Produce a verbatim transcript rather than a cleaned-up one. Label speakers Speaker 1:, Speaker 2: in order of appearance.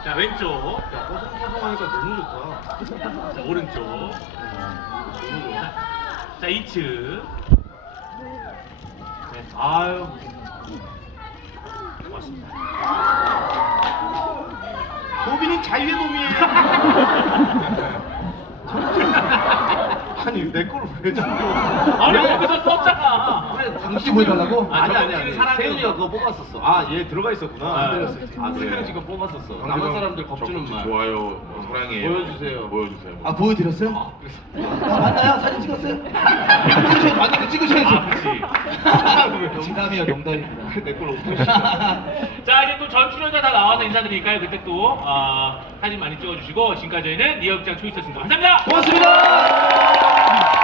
Speaker 1: 자, 왼쪽.
Speaker 2: 야, 뽀송뽀송하니까 너무 좋다.
Speaker 1: 자, 오른쪽. 너무 좋아. 자, 이 층. 네, 아유. 고맙습니다.
Speaker 2: 도빈이 자유의 몸이에요. 아니 내 거를 왜 자꾸?
Speaker 1: 아니, 여기서 썼잖아.
Speaker 2: 그래 당신 뭐 해달라고?
Speaker 1: 아,
Speaker 2: 아니
Speaker 1: 저거
Speaker 2: 아니 아니.
Speaker 1: 찍은 사람이
Speaker 2: 세윤이가 그거 뽑았었어. 아 얘 들어가 있었구나.
Speaker 1: 아,
Speaker 2: 때렸어. 아
Speaker 3: 그래.
Speaker 2: 세윤이 지금 뽑았었어. 남은
Speaker 3: 상대방
Speaker 2: 사람들 겁주는
Speaker 3: 적극
Speaker 2: 말.
Speaker 3: 좋아요, 뭐 사랑해요.
Speaker 2: 보여주세요.
Speaker 3: 보여주세요.
Speaker 4: 아 보여드렸어요? 아, 맞나요? 사진 찍었어요? 찍으셔야죠. 맞는데 찍으셔야죠.
Speaker 1: 아, 그치.
Speaker 4: 농담이요, 농담입니다.
Speaker 2: 내걸 어떻게?
Speaker 1: 자, 이제 또 전 출연자 다 나와서 인사드리니까요. 그때 또 어, 사진 많이 찍어주시고 지금까지 저희는 리얼극장 초이스였습니다. 감사합니다.
Speaker 4: 고맙습니다.